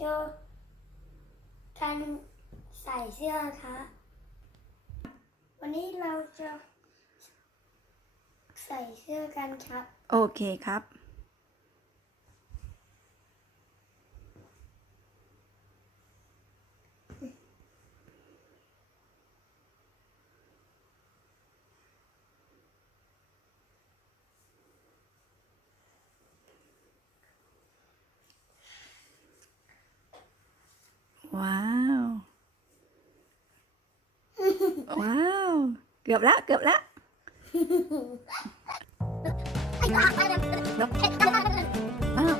โชว์การใส่เสื้อคะวันนี้เราจะใส่เสื้อกันครับ โอเคครับ ว้าว ว้าวเกือบละเกือบละอ้าว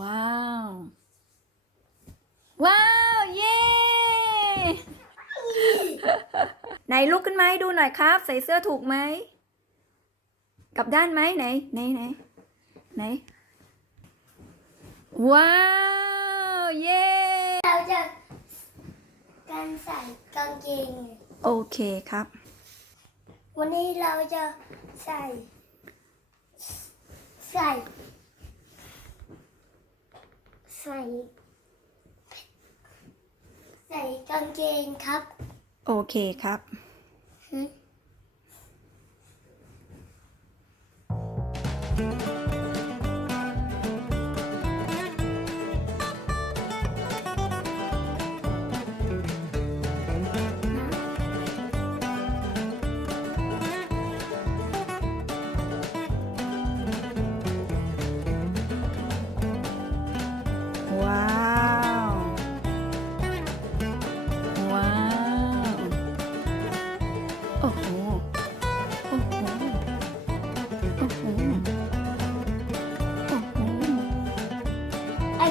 ว้าว ว้าว เย้ไห นลุกขึ้นมาให้ดูหน่อยครับ ใส่เสื้อถูกไหมกลับด้านไหมไหนไหนไหนไหนว้าว เย้เราจะการใส่กางเกง โอเคครับ วันนี้เราจะใส่ ใส่ ใส่ ใส่กางเกงครับ โอเคครับ หึ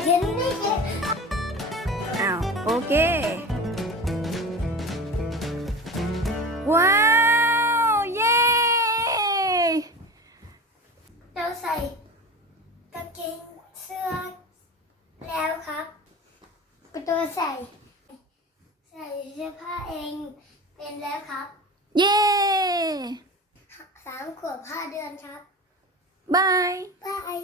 เคนนี่เคนอ้าวโอเค ว้าว เย้เราใส่กางเกงเสื้อแล้วครับก็ตัวใส่ ใส่เสื้อผ้าเองเป็นแล้วครับ เย้สามขวบห้าเดือนครับบายบาย